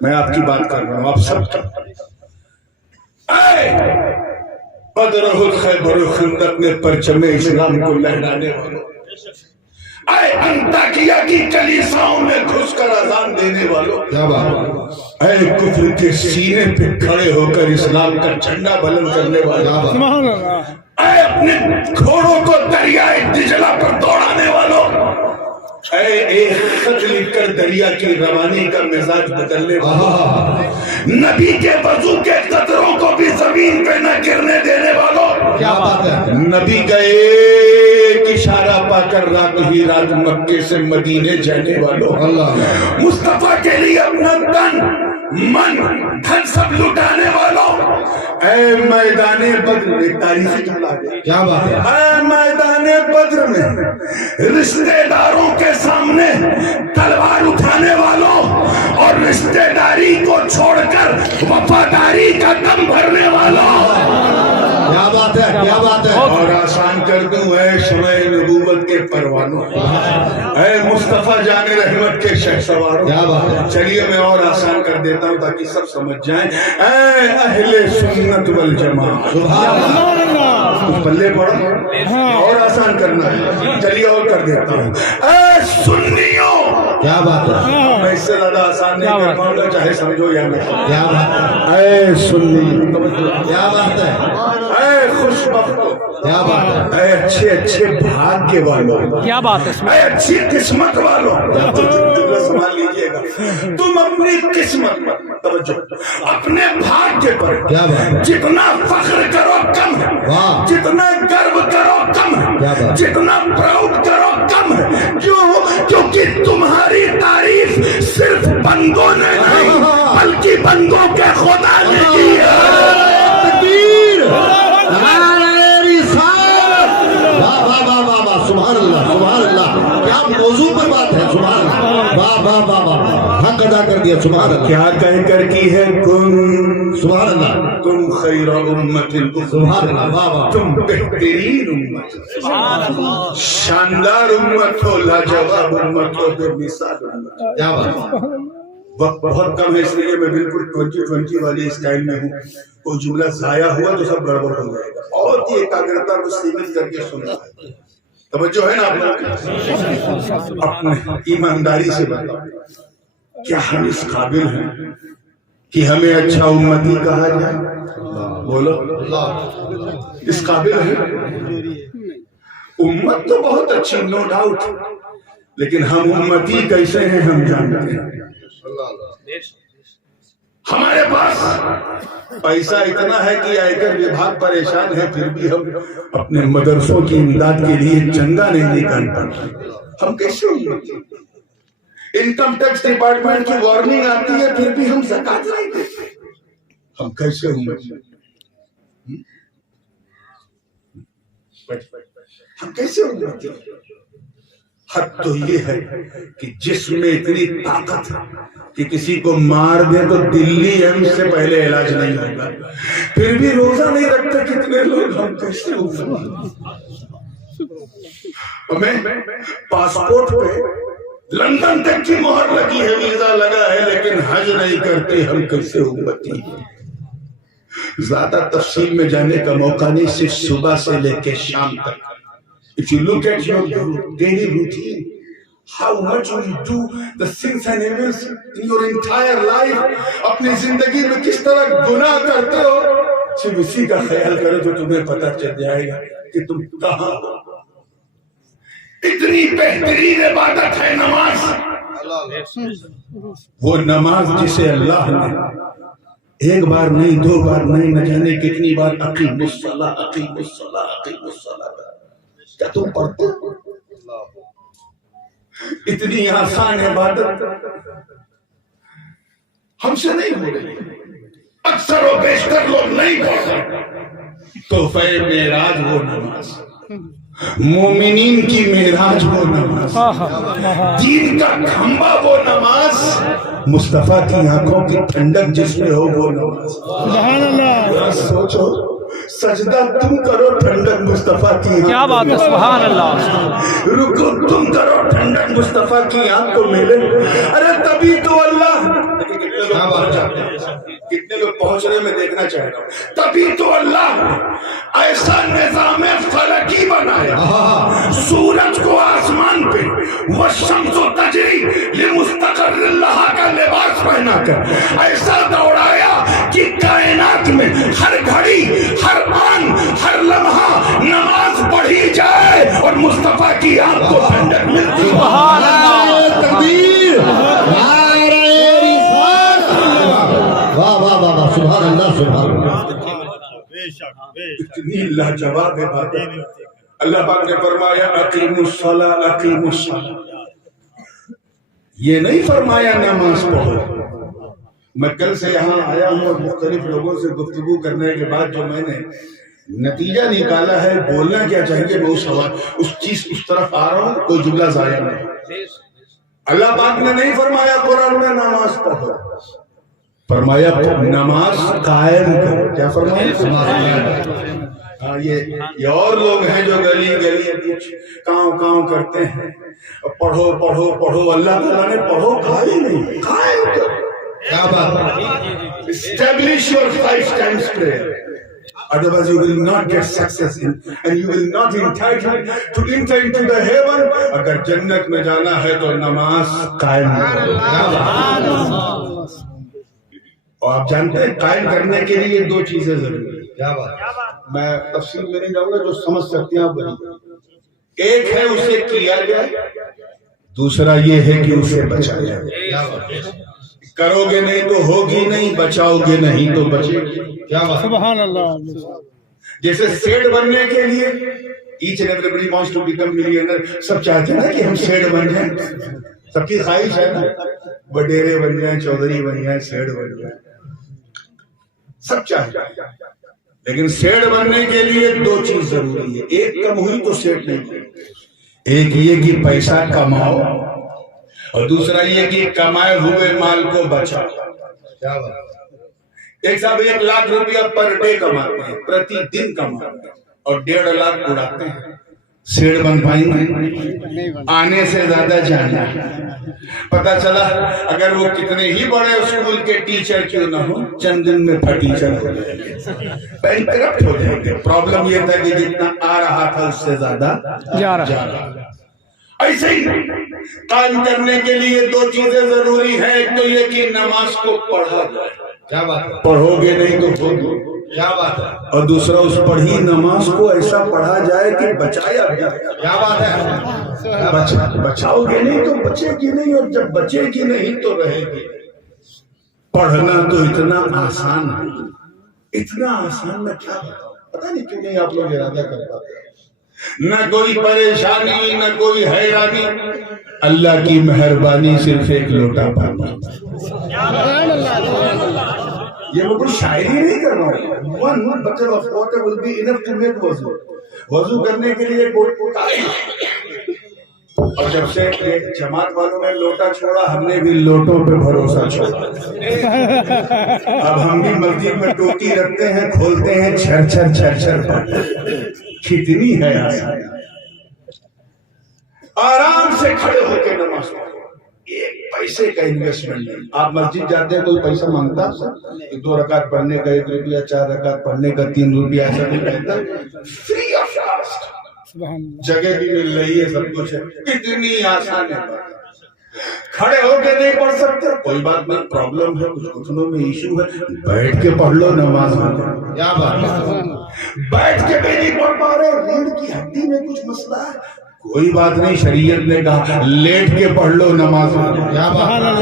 میں آپ کی بات کر رہا ہوں، آپ سب کا. اے بدر احد خیبر و خندق میں پرچم اسلام کو لہرانے والوں، اے انطاکیہ کی کلیساؤں میں گھس کر اذان دینے والوں، کیا بات، اے کفر کے سینے پہ کھڑے ہو کر اسلام کا جھنڈا بلند کرنے والوں، اے اپنے گھوڑوں کو دریائے دجلہ پر دوڑانے والوں، اے ایک خط لکھ کر دریا کی روانی کا مزاج بدلنے والوں، نبی کے وضو کے قطروں کو بھی زمین پہ نہ گرنے دینے والوں، کیا بات ہے، نبی کا ایک اشارہ پا کر رات ہی رات مکے سے مدینے جانے والوں، اللہ، مصطفیٰ کے لیے اپنا تن من دھن سب لٹانے والوں، اے میدان بدر میں تاریخی جملہ ہے، کیا بات ہے، اے میدان بدر میں رشتہ داروں کے سامنے تلوار اٹھانے والوں اور رشتہ داری کو چھوڑ کر وفاداری کا دم بھرنے والوں، کیا بات ہے، کیا بات ہے. اور آسان کر دوں اے شمع نبوت کے پروانوں، اے مصطفیٰ جان رحمت کے شہسواروں، کیا بات ہے. چلیے میں اور آسان کر دیتا ہوں تاکہ سب سمجھ جائیں. اے اہل سنت والجماعت، سبحان اللہ، پلے پڑا اور آسان کرنا ہے، چلیے اور کر دیتا ہوں. اے سنیوں، کیا بات ہے، میں اس سے زیادہ آسان نہیں کر پاؤں گا، چاہے سمجھو یا نہ. کیا بات ہے، اے سنی، کیا بات ہے، اے خوش بختو، کیا بات ہے، اے اچھے اچھے بھاگے والوں، کیا بات ہے اس میں؟ اے اچھی قسمت والوں، جملہ سنبھال لیجیے گا. تم اپنی قسمت پر توجہ، اپنے بھاگے پر کیا بات ہے، جتنا فخر کرو کم ہے، واہ، جتنا گرو کرو کم کیا ہے، بات، جتنا پراؤڈ کرو کم ہے. کیوں؟ کیونکہ تمہاری تعریف صرف بندوں نے نہیں بلکہ بندوں کے خدا نے کی ہے. تکبیر، نعرہ رسالت، واہ واہ واہ واہ واہ، سبحان اللہ سبحان اللہ. کیا موضوع پر بات ہے، سبحان اللہ، واہ واہ واہ واہ، حق ادا کر دیا. سبحان اللہ. کیا کہہ کر کی ہے؟ کن سبحان اللہ. تم خیر امت، سبحان اللہ. واہ واہ. تم بہترین امت، شاندار امت ہو، لاجواب امت ہو، بے مثال امت. کیا بات. وقت بہت کم ہے، اس لیے میں بالکل 2020 والی اسٹائل میں ہوں. کوئی جملہ ضائع ہوا تو سب گڑبڑ ہو جائے گا. بہت ہی ایکاگرتا کو سیمت کر کے سننا ہے. توجہ ہے نا آپ لوگ؟ اپنے ایمانداری سے بتاؤ، کیا ہم اس قابل ہیں کہ ہمیں اچھا امتی کہا جائے؟ بولو، اس قابل ہے؟ امت تو بہت اچھی، نو ڈاؤٹ، لیکن ہم امتی کیسے ہیں ہم جانتے ہیں. ہمارے پاس پیسہ اتنا ہے کہ آئے کر وبھاگ پریشان ہے، پھر بھی ہم اپنے مدرسوں کی امداد کے لیے چندہ نہیں نکال پاتے. ہم کیسے امتی؟ انکم ٹیکس ڈپارٹمنٹ کی وارننگ آتی ہے پھر بھی ہم زکات نہیں دیتے. ہم کیسے امتی؟ ہم کیسے امتی؟ حد تو یہ ہے کہ جسم میں اتنی طاقت ہے کہ کسی کو مار دیں تو دلی ایمس سے پہلے علاج نہیں ہوگا، پھر بھی روزہ نہیں رکھتے کتنے لوگ. ہم کیسے امتی؟ ہمیں پاسپورٹ پہ لندن تک کی مہر لگی ہے، ویزا لگا ہے، لیکن حج نہیں کرتے. ہم کیسے امتی؟ زیادہ تفصیل میں جانے کا موقع نہیں، صرف صبح سے لے کے شام تک. If you look at your daily routine, how much you do the sins and evils in your entire life, اپنی زندگی میں کس طرح گناہ کرتے ہو، صرف اسی کا خیال کرو تو تمہیں پتہ چل جائے گا کہ تم کہاں ہو. اتنی بہترین عبادت ہے نماز، وہ نماز جسے اللہ نے ایک بار نہیں، دو بار نہیں، نہ جانے کتنی بار اقیم الصلاۃ اقیم الصلاۃ اقیم الصلاۃ. کیا تم پڑھتے ہو؟ اتنی آسان عبادت ہم سے نہیں ہو رہی. اکثر و بیشتر لوگ نہیں پڑھتے. تحفہ معراج وہ نماز، مومنین کی معراج وہ نماز، دین کا کھمبا وہ نماز، مصطفیٰ کی آنکھوں کی ٹھنڈک جس میں ہو وہ نماز. سبحان اللہ. سوچو، سجدہ تم کرو، ٹھنڈک مصطفیٰ کی. کیا بات ہے، سبحان اللہ. رکو تم کرو، ٹھنڈک مصطفیٰ کی آنکھ کو ملے. ارے تبھی تو اللہ. کتنے لوگ پہنچ رہے میں دیکھنا چاہ رہا ہوں. تبھی تو اللہ ایسا نظام فلکی بنایا، سورج کو آسمان پہ، والشمس تجری لمستقر لہا کا لباس پہنا کر ایسا دوڑایا کہ کائنات میں ہر گھڑی، ہر آن، ہر لمحہ نماز پڑھی جائے اور مصطفیٰ کی آنکھ کو ٹھنڈک ملتی. سبحان اللہ. تکبیر. واہ واہ واہ واہ. سبحان اللہ. سبحان اللہ. اتنی لاجواب عبادت. اللہ پاک نے فرمایا اقیموا الصلاۃ اقیموا الصلاۃ. یہ نہیں فرمایا نماز پڑھو. میں کل سے یہاں آیا ہوں اور مختلف لوگوں سے گفتگو کرنے کے بعد جو میں نے نتیجہ نکالا ہے، بولنا کیا چاہیے، میں اس طرف آ رہا ہوں. کوئی جملہ ضائع نہیں. اللہ پاک نے نہیں فرمایا قرآن میں نماز پڑھو، فرمایا نماز قائم کرو. کیا فرمایا؟ یہ اور لوگ ہیں جو گلی گلی کاؤں کرتے ہیں، پڑھو پڑھو پڑھو. اللہ تعالیٰ نے پڑھو کہا ہی نہیں، قائم کرو. کیا بات. Establish your 5 times prayer. Otherwise you will not get success and you will not entitled to enter into the heaven. اگر جنت میں جانا ہے تو نماز قائم کرو. اور آپ جانتے ہیں قائم کرنے کے لیے 2 چیزیں ضروری ہیں. کیا بات. میں تفصیل میں نہیں جاؤں گا، جو سمجھ سکتے ہیں آپ وہی. ایک ہے اسے کیا جائے، دوسرا یہ ہے کہ اسے بچایا جائے. کرو گے نہیں تو ہوگی نہیں، بچاؤ گے نہیں تو بچے گی. کیا بات. سبحان اللہ. جیسے سیٹ بننے کے لیے each and every wants to become millionaire. سب چاہتے ہیں نا کہ ہم سیٹ بن جائیں، سب کی خواہش ہے نا، وڈیرے بن جائیں، چودھری بن جائیں، سیٹ بن جائیں، سب چاہتے ہیں. لیکن سیٹ بننے کے لیے 2 چیز ضروری ہے. ایک کم ہوئی تو سیٹ نہیں. ایک یہ کہ پیسہ کماؤ اور دوسرا یہ کہ کمائے ہوئے مال کو بچاؤ. ایک صاحب 1 لاکھ روپیہ پر ڈے کماتے ہیں, پرتی دن کماتے ہیں, اور 1.5 لاکھ اڑاتے ہیں. سیڑ بن پائیں گے؟ آنے سے زیادہ جانا. پتا چلا اگر وہ کتنے ہی بڑے اسکول کے ٹیچر کیوں نہ ہو, چند دن میں ٹیچر ہو جائیں گے, بینکرپٹ ہو جائیں گے. پرابلم یہ تھا کہ جتنا آ رہا تھا اس سے زیادہ جا رہا. ایسے ہی قائم کرنے کے لیے 2 چیزیں ضروری ہیں. ایک تو یہ کہ نماز کو پڑھا جائے. کیا بات ہے؟ پڑھو گے نہیں تو ہوگی. کیا بات ہے؟ اور دوسرا اس پڑھی نماز کو ایسا پڑھا جائے کہ بچایا جائے. کیا بات ہے؟ بچاؤ گے نہیں تو بچے گی نہیں, اور جب بچے گی نہیں تو رہے گی. پڑھنا تو اتنا آسان ہے, اتنا آسان. میں کیا بتاؤں, پتہ نہیں کیوں نہیں آپ لوگ ارادہ کر پاتے. نہ کوئی پریشانی نہ کوئی حیرانی, اللہ کی مہربانی, صرف 1 لوٹا پانی. یہ وہ کوئی شاعری نہیں کر رہا ہوں. 1 bucket of water will be enough to make wuzu. وضو کرنے کے لیے کوئی کافی. اور جب سے جماعت والوں نے لوٹا چھوڑا, ہم نے بھی لوٹوں پہ بھروسہ چھوڑا. اب ہم بھی مسجد میں ٹوٹی رکھتے ہیں, کھولتے ہیں, چھر چھر چھر چھر پڑھتے. کتنی ہے آسان. آرام سے کھڑے ہو کے نماز پڑھو, 1 پیسے کا انویسٹمنٹ نہیں. آپ مسجد جاتے ہیں کوئی پیسہ مانگتا, 2 رکعت پڑھنے کا 1 روپیہ, 4 رکعت پڑھنے کا 3 روپیہ, ایسا نہیں کہتا. فری آف کاسٹ, جگہ بھی مل رہی ہے, سب کچھ ہے. اتنی آسان ہے. کھڑے ہو کے نہیں پڑھ سکتے, کوئی بات نہیں, پرابلم ہے, کچھ گھٹنوں میں ایشو ہے, بیٹھ کے پڑھ لو نماز میں. کیا بات ہے؟ بیٹھ کے بھی نہیں پڑھ پا رہے, ریڑھ کی ہڈی میں کچھ مسئلہ ہے, کوئی بات نہیں, شریعت نے کہا لیٹ کے پڑھ لو نماز میں. کیا بات ہے؟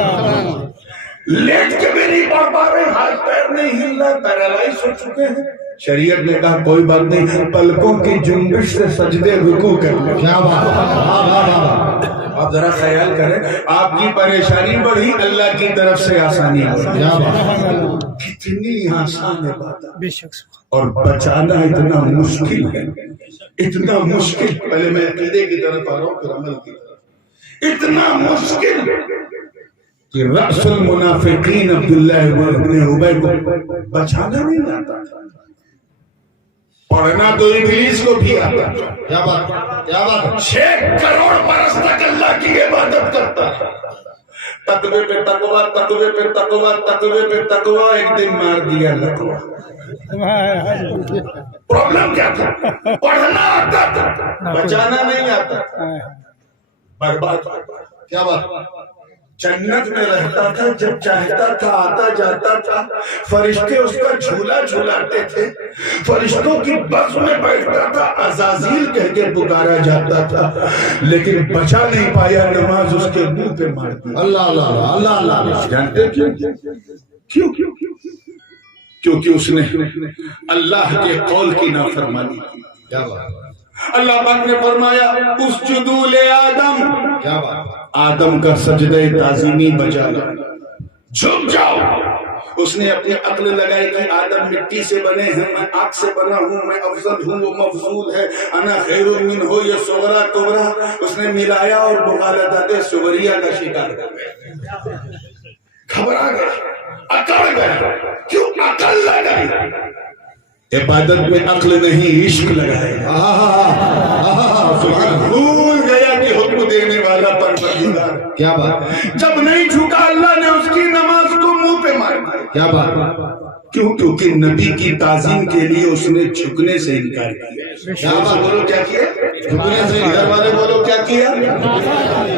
لیٹ کے بھی نہیں پڑھ پا رہے, ہاتھ پیر نہیں ہل رہا, پیرالائز ہو چکے ہیں, شریعت نے کہا کوئی بات نہیں, پلکوں کی جنبش سے سجدے رکوع کر لو. کیا بات ہے؟ آپ ذرا خیال کریں, آپ کی پریشانی بڑھی, اللہ کی طرف سے آسانی ہوئی. کتنی آسان ہے بات. بے شک. اور بچانا اتنا مشکل ہے, اتنا مشکل. پہلے میں عقیدے کی طرف آ رہا ہوں, پھر عمل کی طرف. اتنا مشکل کہ رأس المنافقین عبداللہ ابن ابی کو بچانا نہیں آتا تھا. پڑھنا تو ابلیس کو بھی آتا تھا. کیا بات, کیا بات. 6 کروڑ برس تک اللہ کی عبادت کرتا ہے. تقوی پہ تقوی, تقوی پہ تقوی, تقوی پہ تقوی, ایک دن مار دیا لقوی. پرابلم کیا تھا؟ پڑھنا آتا تھا, بچانا نہیں آتا تھا. برباد. کیا بات. جنت میں رہتا تھا, جب چاہتا تھا آتا جاتا تھا, فرشتے اس کا جھولا جھولاتے تھے, فرشتوں کی بس میں بیٹھتا تھا, عزازیل کہہ کے پکارا جاتا تھا, لیکن بچا نہیں پایا, نماز اس کے منہ پہ مار دی. اللہ اللہ اللہ اللہ. جانتے کیوں؟ کیونکہ اس نے اللہ کے قول کی نافرمانی کی. کیا بات. اللہ پاک نے فرمایا اسجدوا لآدم. کیا بات. آدم کا سجدہ تعظیمی بجا لا, جھک جاؤ. اس نے اپنی عقل لگائی کہ آدم مٹی سے بنے ہیں, میں آگ سے بنا ہوں, میں افضل ہوں, وہ مفضول ہے, انا خیر منہ, یہ صغرا کبرا. اس نے ملایا اور مغالطات صغریہ کا شکار ہو گئے, گھبرا گئے, اکڑ گئے. کیوں عقل لگائی؟ عبادت میں عقل نہیں, عشق لگایا. بھول گیا کہ حکم دینے والا پروردگار. کیا بات. جب نہیں جھکا, اللہ نے اس کی نماز کو منہ پہ مار دیا. کیا بات. کیوں؟ کیونکہ نبی کی تعظیم کے لیے اس نے جھکنے سے انکار کیا. کیا بات. بولو کیا کیا؟ جھکنے سے. گھر والے بولو کیا کیا؟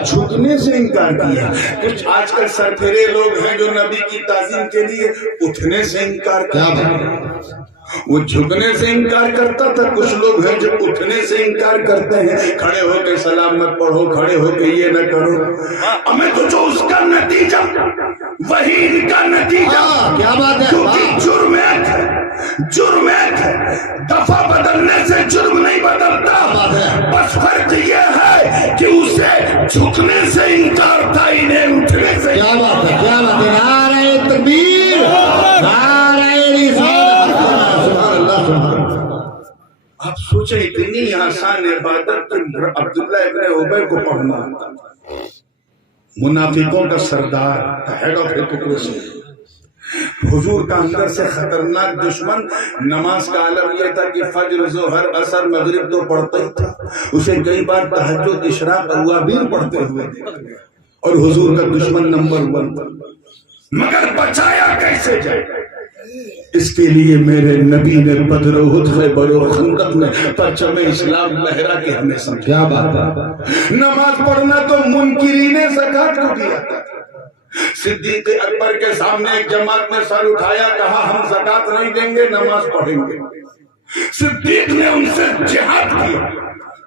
جھکنے سے انکار کیا. کچھ آج کل سرپھرے لوگ ہیں جو نبی کی تعظیم کے لیے اٹھنے سے انکار کرتے. وہ جھکنے سے انکار کرتا تھا, کچھ لوگ ہیں جو اٹھنے سے انکار کرتے ہیں. کھڑے ہو کے سلام مت پڑھو, کھڑے ہو کے یہ نہ کرو. ہمیں تو جو اس کا نتیجہ وہی ان کا نتیجہ. کیا بات ہے. کیونکہ جرم ایک ہے, جرم ایک ہے, دفعہ بدلنے سے جرم نہیں بدلتا. بس فرق یہ ہے کہ اسے جھکنے سے انکار تھا, انہیں اٹھنے سے. کیا بات ہے. کیا بات ہے. نعرہ تکبیر, نعرہ رسالت. آپ سوچیں اتنی آسان عبادت عبداللہ ابن ابی کو پڑھنا. منافقوں کا سردار، ہیڈ آف ہپوکریسی، حضور کا اندر سے خطرناک دشمن۔ نماز کا عالم یہ تھا کہ فجر، ظہر، عصر، مغرب تو پڑھتا ہی تھا، اسے کئی بار تہجد، اشراق، اوابین پڑھتے ہوئے اور حضور کا دشمن نمبر 1۔ مگر بچایا کیسے جائے؟ اس کے لیے میرے نبی نے بدر، احد، خیبر و خندق میں پرچم اسلام لہرا کے ہمیں سمجھا۔ کیا بات ہے؟ نماز پڑھنا تو منکرین زکات کو بھی آتا تھا۔ صدیق اکبر کے سامنے ایک جماعت نے سر اٹھایا، کہا ہم زکات نہیں دیں گے، نماز پڑھیں گے۔ صدیق نے ان سے جہاد کیا،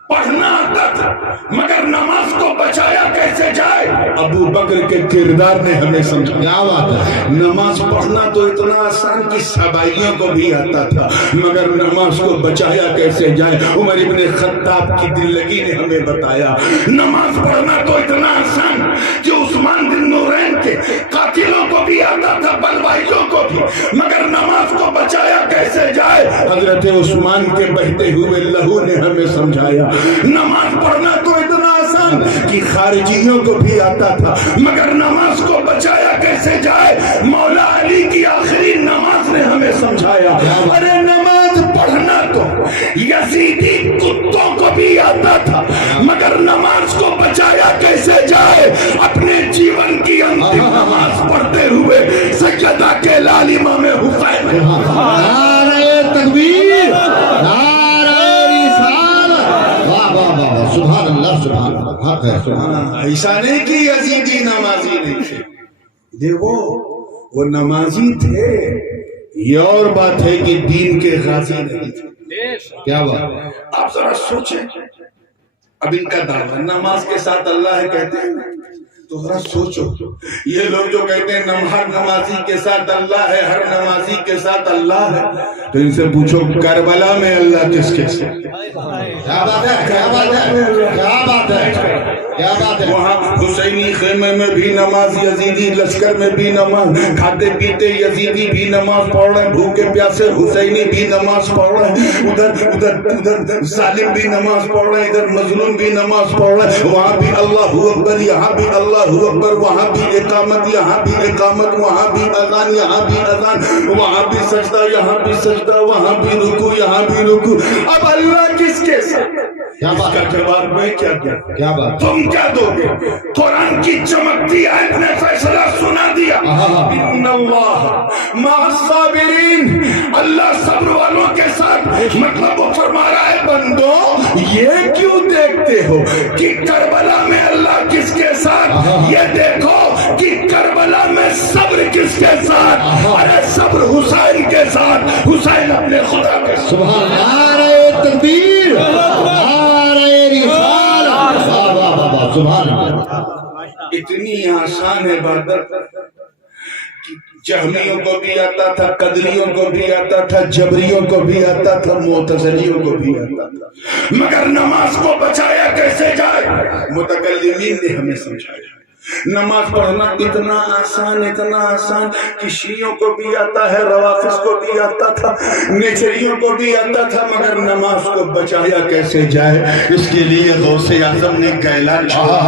پڑھنا آتا تھا مگر نماز کو بچایا کیسے جائے؟ ابو بکر کے کردار نے ہمیں سمجھا۔ کیا بات ہے؟ نماز پڑھنا تو اتنا آسان کہ سبائیوں کو بھی آتا تھا مگر نماز کو بچایا کیسے جائے؟ عمر ابن خطاب کی دل لگی نے ہمیں بتایا۔ نماز پڑھنا تو اتنا آسان کہ عثمان بن نورین کے قاتلوں کو بھی آتا تھا، بلوائیوں کو بھی، مگر نماز کو بچایا کیسے جائے؟ حضرت عثمان کے بہتے ہوئے لہو نے ہمیں سمجھایا۔ نماز پڑھنا تو اتنا آسان کہ خارجیوں کو بھی آتا تھا مگر نماز کو بچایا کیسے جائے؟ مولا علی کی آخری نماز نے ہمیں سمجھایا۔ ارے نماز پڑھنا تو یزیدی کتوں کو بھی آتا تھا مگر نماز کو بچایا کیسے جائے؟ اپنے جیون کی انتم نماز پڑھتے ہوئے سجدہ کے لال امام حسین نے نعرہ تکبیر، نعرہ رسالت، واہ واہ واہ، سبحان اللہ، سبحان اللہ، حق ہے، سبحان اللہ۔ ایسا نہیں کہ یزیدی نمازی نہیں تھے، دیکھو وہ نمازی تھے، یہ اور بات ہے کہ دین کے غازی نہیں تھے۔ کیا بات؟ آپ ذرا سوچیں، اب ان کا دعویٰ نماز کے ساتھ اللہ ہے کہتے ہیں، تو ذرا سوچو، یہ لوگ جو کہتے ہیں ہر نمازی کے ساتھ اللہ ہے، ہر نمازی کے ساتھ اللہ ہے، تو ان سے پوچھو کربلا میں اللہ کس کے ساتھ؟ کیا بات ہے؟ کیا بات ہے؟ کیا بات ہے؟ کیا بات ہے؟ وہاں حسینی خیمے میں بھی نماز، یزیدی لشکر میں بھی نماز، کھاتے پیتے یزیدی بھی نماز پڑھ رہے ہیں، بھوکے پیاسے حسینی بھی نماز پڑھ رہے ہیں، ادھر ظالم بھی نماز پڑھ رہے ہیں، ادھر مظلوم بھی نماز پڑھ رہے ہیں، وہاں بھی اللہ اکبر، یہاں بھی اللہ اکبر، وہاں بھی اقامت، یہاں بھی اقامت، وہاں بھی اذان، یہاں بھی اذان، وہاں بھی سجدہ، یہاں بھی سجدہ، وہاں بھی رکوع، یہاں بھی رکوع۔ اب اللہ کس کے ساتھ؟ کیا اس بات کا ہے؟ جواب میں کیا دوں؟ کیا بات؟ تم کیا دو گے؟ قرآن کی چمکتی آیت نے فیصلہ سنا دیا، ان اللہ مع الصابرین، اللہ صبر والوں کے ساتھ۔ مطلب وہ فرما رہا ہے بندو یہ کیوں دیکھتے ہو کہ کربلا میں اللہ کس کے ساتھ، یہ دیکھو کہ کربلا میں صبر کس کے ساتھ؟ ارے صبر حسین کے ساتھ، حسین اپنے خدا کے ساتھ۔ سبحان اللہ، نعرہ تکبیر، نعرہ رسالت، واہ واہ واہ، سبحان اللہ۔ اتنی آسان عبادت کہ جہمیوں کو بھی آتا تھا، قدریوں کو بھی آتا تھا، جبریوں کو بھی آتا تھا، معتزلیوں کو بھی آتا تھا، مگر نماز کو بچایا کیسے جائے؟ متکلمین نے ہمیں سمجھایا۔ نماز پڑھنا اتنا آسان کہ شیعوں کو بھی آتا ہے، روافض کو بھی آتا تھا، نیچریوں کو بھی آتا تھا، مگر نماز کو بچایا کیسے جائے؟ اس کے لیے غوث اعظم نے گیلان چھوڑا،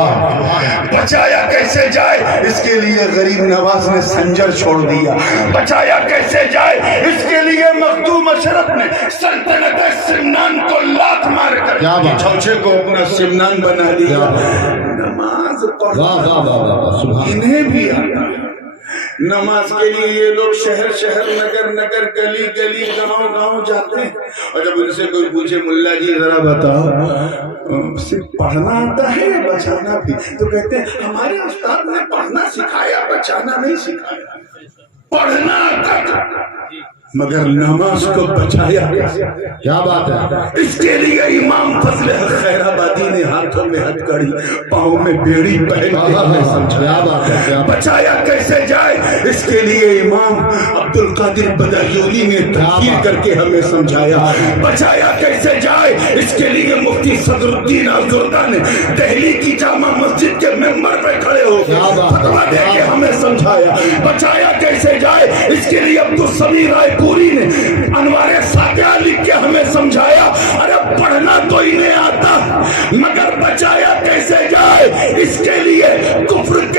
بچایا کیسے جائے؟ اس کے لیے غریب نواز نے سنجر چھوڑ دیا، بچایا کیسے جائے؟ اس کے لیے مخدوم اشرف نے سلطنت سمنان کو لات مار کر چھوچے کو اپنا سمنان بنا دیا۔ نماز پڑھنا انہیں بھی آتا ہے۔ نماز کے لیے یہ لوگ شہر شہر، نگر نگر، گلی گلی، گاؤں گاؤں جاتے ہیں، اور جب ان سے کوئی پوچھے ملا جی ذرا بتاؤ صرف پڑھنا آتا ہے یا بچانا بھی؟ تو کہتے ہیں ہمارے استاد نے پڑھنا سکھایا، بچانا نہیں سکھایا۔ پڑھنا آتا تھا مگر نماز کو بچایا۔ کیا بات ہے؟ اس کے لیے امام فضل خیر آبادی نے ہاتھوں میں ہتھ کڑی، پاؤں میں بیڑی پہن کے ہمیں سمجھایا بچایا کیسے جائے۔ اس کے لیے امام عبد القادر بدایونی نے تحقیق کر کے ہمیں سمجھایا بچایا کیسے جائے۔ اس کے لیے مفتی صدر الدین آزردہ نے دہلی کی جامع مسجد کے ممبر پہ کھڑے ہو فتویٰ دے کے ہمیں سمجھایا بچایا کیسے جائے۔ اس کے لیے عبدالسمیع رائے پوری نے انوار ساتیہ لکھ کے ہمیں سمجھایا ارے پڑھنا تو انہیں آتا مگر بچایا کیسے جائے۔ اس کے لیے کفر کے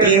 3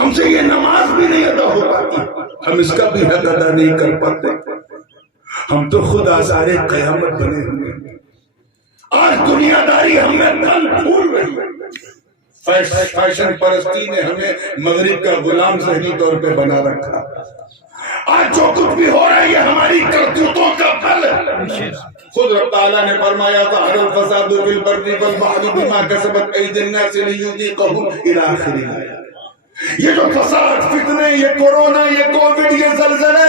ہم سے یہ نماز بھی نہیں ادا ہو پاتی، ہم اس کا بھی حق ادا نہیں کر پاتے، ہم تو خود آثار قیامت بنے ہوئے ہیں۔ آج دنیا داری ہمیں پھل پھول رہی ہے، فیشن پرستی نے ہمیں مغرب کا غلام ذہنی طور پہ بنا رکھا۔ آج جو کچھ بھی ہو رہا ہے یہ ہماری کرتوتوں کا پھل ہے۔ خود رب تعالیٰ نے فرمایا تھا ظہر الفساد فی البر والبحر بما کسبت ایدی الناس لیذیقہم الی آخر الآیہ۔ یہ جو فساد، فتنے، یہ کورونا، یہ کووڈ، یہ زلزلے،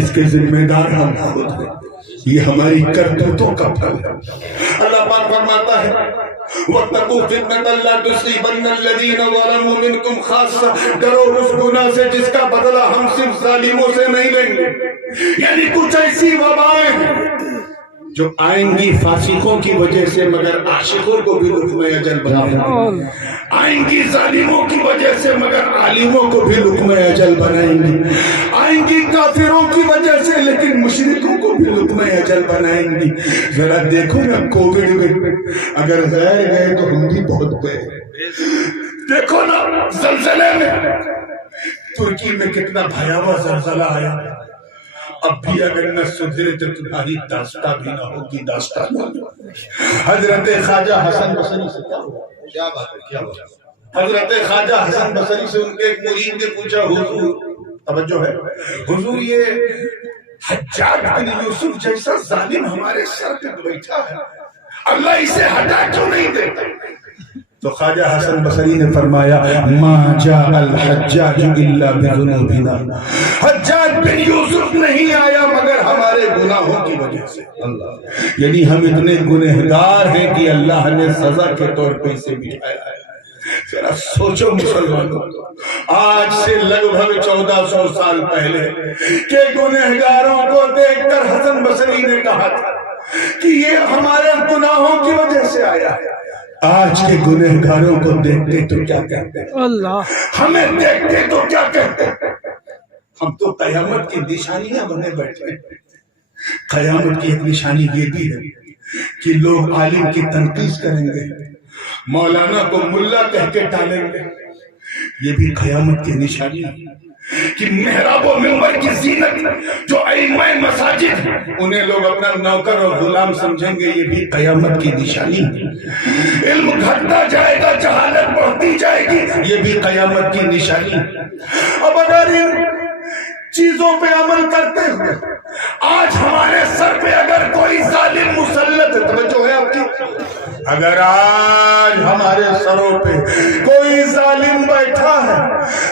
اس کے ذمہ دار ہم خود ہیں، یہ ہماری کرتوتوں کا پھل ہے۔ اللہ پاک فرماتا ہے وَاتَّقُوا فِتْنَةً لَا تُصِيبَنَّ الَّذِينَ ظَلَمُوا مِنْكُمْ خَاصَّةً، ڈرو اس گناہ سے جس کا بدلہ ہم صرف ظالموں سے نہیں لیں گے۔ یعنی کچھ ایسی وبائیں ہیں جو آئیں گی فاسقوں کی وجہ سے مگر عاشقوں کو بھی لقمہ اجل بنائیں گی، آئیں گی ظالموں کی وجہ سے مگر عالموں کو بھی لقمہ اجل بنائیں گی، آئیں گی کافروں کی وجہ سے لیکن مشرکوں کو بھی لقمہ اجل بنائیں گی۔ ذرا دیکھو نا کووڈ میں اگر غیر گئے تو ہم بھی بہت گئے، دیکھو نا زلزلے میں ترکی میں کتنا بھیاوہ زلزلہ آیا، اب بھی اگر نہ سدھرے تو تمہاری داستان بھی نہ ہوگی، داستان حضرت خواجہ حسن بصری سے کیا بات ہے، کیا بات ہے، حضرت خواجہ حسن بصری سے ان کے ایک مرید نے پوچھا حضور، توجہ ہے حضور، یہ حجاج بن یوسف جیسا ظالم ہمارے سر پہ بیٹھا ہے، اللہ اسے ہٹا کیوں نہیں دیتا؟ تو خواجہ حسن بصری نے فرمایا ما جاء الحجاج الا بذنوبنا، حجاج بن یوسف نہیں آیا مگر ہمارے گناہوں کی وجہ سے۔ یعنی ہم اتنے گنہگار ہیں کہ اللہ نے سزا کے طور پہ اسے بٹھایا ہے۔ ذرا سوچو مسلمانوں، آج سے لگ بھگ 1400 سال پہلے کہ گنہگاروں کو دیکھ کر حسن بصری نے کہا تھا کہ یہ ہمارے گناہوں کی وجہ سے آیا ہے۔ آج کے گنہگاروں کو دیکھتے تو کیا کہتے ہیں، اللہ ہمیں دیکھتے تو کیا کہتے ہیں؟ ہم تو قیامت کی نشانیاں بنے بیٹھے ہیں۔ قیامت کی ایک نشانی یہ بھی ہے کہ لوگ عالم کی تنقید کریں گے، مولانا کو ملا کہہ کے ٹالیں گے، یہ بھی قیامت کی نشانی ہے کہ محراب و منبر کی زینت جو ائمہ مساجد انہیں لوگ اپنا نوکر اور غلام سمجھیں گے، یہ بھی قیامت کی نشانی ہے۔ علم گھٹتا جائے گا، جہالت بڑھتی جائے گی، یہ بھی قیامت کی نشانی ہے۔ اب اگر ان چیزوں پہ عمل کرتے ہوئے آج ہمارے سر پہ اگر کوئی ظالم مسلط ہے، توجہ ہے آپ کی، اگر آج ہمارے سروں پہ کوئی ظالم بیٹھا ہے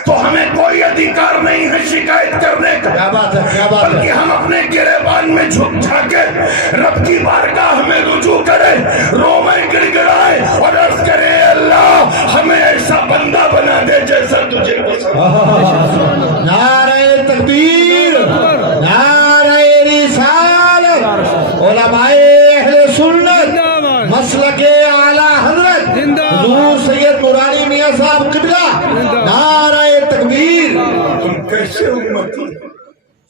تو ہمیں کوئی ادھیکار نہیں ہے شکایت کرنے کا، کیا بات ہے، کیا بات ہے، بلکہ ہم اپنے گریبان میں جھک جھا کے رب کی بارگاہ میں رجوع کریں، رو میں گڑ گڑائے اور عرض کریں اللہ ہمیں ایسا بندہ بنا دے جیسا تجھے پسند۔ نعرہ تکبیر، نعرہ رسالت، علماء اہل سنت، مسلک اعلی حضرت حضور سید نورانی میاں صاحب قبلہ، نعرہ تکبیر۔ تم کیسے امتی،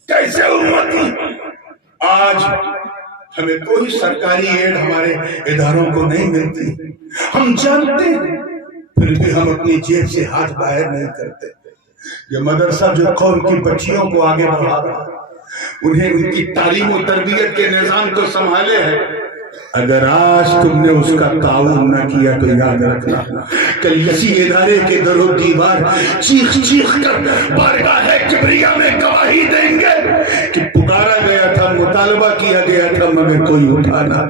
کیسے امتی؟ آج ہمیں کوئی سرکاری ایڈ ہمارے اداروں کو نہیں ملتی، ہم جانتے ہیں پھر بھی ہم اپنی جیب سے ہاتھ باہر نہیں کرتے۔ یہ مدرسہ جو قوم کی بچیوں کو آگے بڑھا رہا ہے، انہیں ان کی تعلیم و تربیت کے نظام کو سنبھالے ہے، اگر آج تم نے اس کا تعاون نہ کیا تو یاد رکھنا کل اسی ادارے کے در و دیوار چیخ چیخ کر بارگاہ کبریا میں گواہی دیں گے کہ پکارا گیا تھا، مطالبہ کیا گیا تھا مگر کوئی اٹھانا۔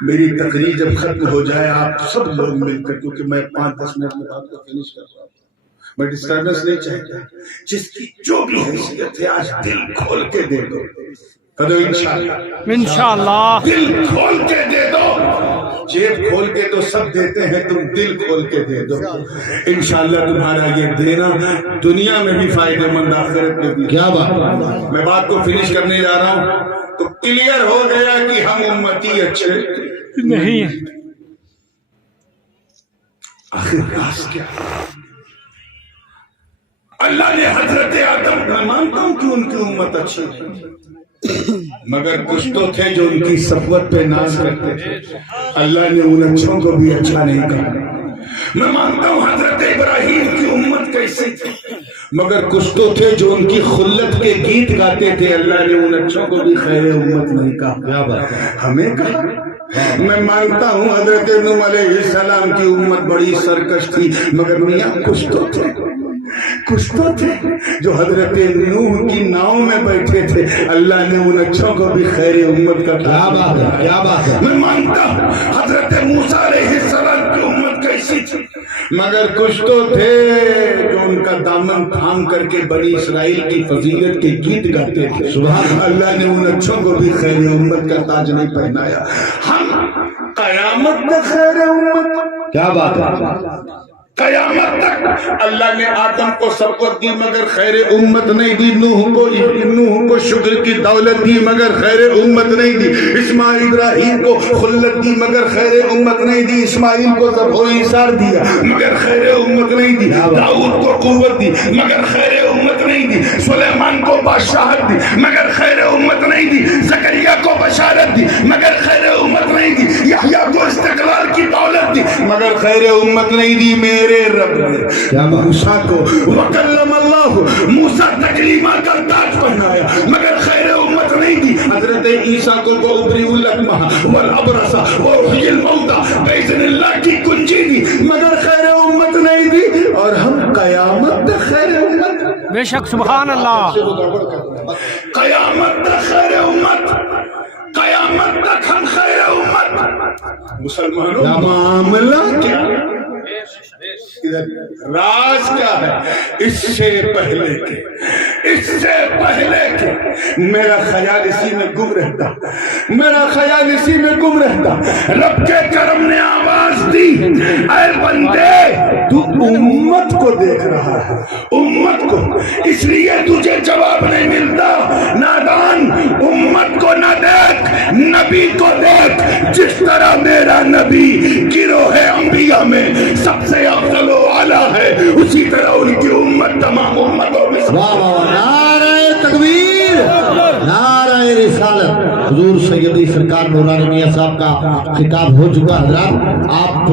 میری تقریر جب ختم ہو جائے آپ سب لوگ مل کر، کیونکہ میں 5-10 منٹ میں بات کو فنش کر رہا ہوں، میں ڈسٹربنس نہیں چاہتا، جس کی جو بھی حیثیت ہے آج دل کھول کے دے دو، کہو انشاءاللہ، دل کھول کے دے دو، جیب کھول کے تو سب دیتے ہیں، تم دل کھول کے دے دو، انشاءاللہ تمہارا یہ دینا دنیا میں بھی فائدہ مند، آخرت میں بھی۔ کیا بات، میں بات کو فنش کرنے جا رہا ہوں تو کلیئر ہو گیا کہ ہم امتی اچھے نہیں ہیں۔ آخر راز کیا؟ اللہ نے حضرت آدم، میں مانتا ہوں کہ ان کی امت اچھی ہے، مگر کچھ تو تھے جو ان کی صفوت پہ ناز کرتے تھے، اللہ نے ان اچھوں کو بھی اچھا نہیں کہا۔ میں مانتا ہوں حضرت ابراہیم کی امت امت کیسی تھی، مگر کچھ تو تھے جو ان کی خلت کے گیت گاتے تھے، اللہ نے ان اچھوں کو بھی خیر امت نہیں کہا، کیا بات ہے، ہمیں کہا۔ میں مانتا ہوں حضرت نوح علیہ السلام کی امت بڑی سرکش تھی، مگر میاں کچھ تو تھے جو حضرت نوح کی ناؤ میں بیٹھے تھے، اللہ نے ان اچھوں کو بھی خیر امت کا کیا بات ہے، کیا بات ہے، میں مانتا ہوں حضرت موسیٰ علیہ السلام کی امت کیسی تھی، مگر کچھ تو تھے جو ان کا دامن تھام کر کے بنی اسرائیل کی فضیلت کے گیت گاتے تھے، سبحان اللہ نے ان اچھوں کو بھی خیر امت کا تاج نہیں پہنایا۔ ہم قیامت تک خیر امت، کیا بات ہے، قیامت تک اللہ نے آدم کو سبقت دی مگر خیر امت نہیں دی، نوح کو شکر کی دولت دی مگر خیر امت نہیں دی، اسماعیل ابراہیم کو خلت دی مگر خیر امت نہیں دی، اسماعیل کو ذبح و ایثار دیا مگر خیر امت نہیں دی، داؤد کو قوت دی مگر خیر امت نہیں دی، سلیمان کو بادشاہت دی مگر خیر امت نہیں دی، زکریا کو بشارت دی مگر خیر امت نہیں دی، یحییٰ کو استقلال کی دولت دی مگر خیر امت نہیں دی۔ میرے رب نے موسیٰ کو وکلم اللہ، موسیٰ تکلیمہ کا تاج پہنایا مگر خیر امت نہیں دی، حضرت عیسیٰ کو ابری الاکمہ والابرص واحیی الموتى باذن اللہ کی کنجی دی مگر خیر امت نہیں دی، اور ہم قیامت تک خیر امت، بے شک سبحان اللہ، قیامت تک خیر امت، قیامت تک ہم خیر امت۔ مسلمانوں معاملہ کیا، راز کیا ہے؟ اس سے پہلے کے میرا خیال اسی میں گم رہتا، میرا خیال اسی میں گم رہتا، رب کے کرم نے آواز دی، اے بندے تو امت کو دیکھ رہا ہے، امت کو، اس لیے تجھے جواب نہیں ملتا، نادان امت کو نہ دیکھ، نبی کو دیکھ، جس طرح میرا نبی گروہ انبیاء میں سب سے افضل و اعلیٰ ہے، اسی طرح ان کی امت تمام امتوں میں واہ واہ، نعرہ تکبیر، نعرہ رسالت، حضور سیدی سرکار مولانا میاں صاحب کا خطاب ہو چکا، حضرات آپ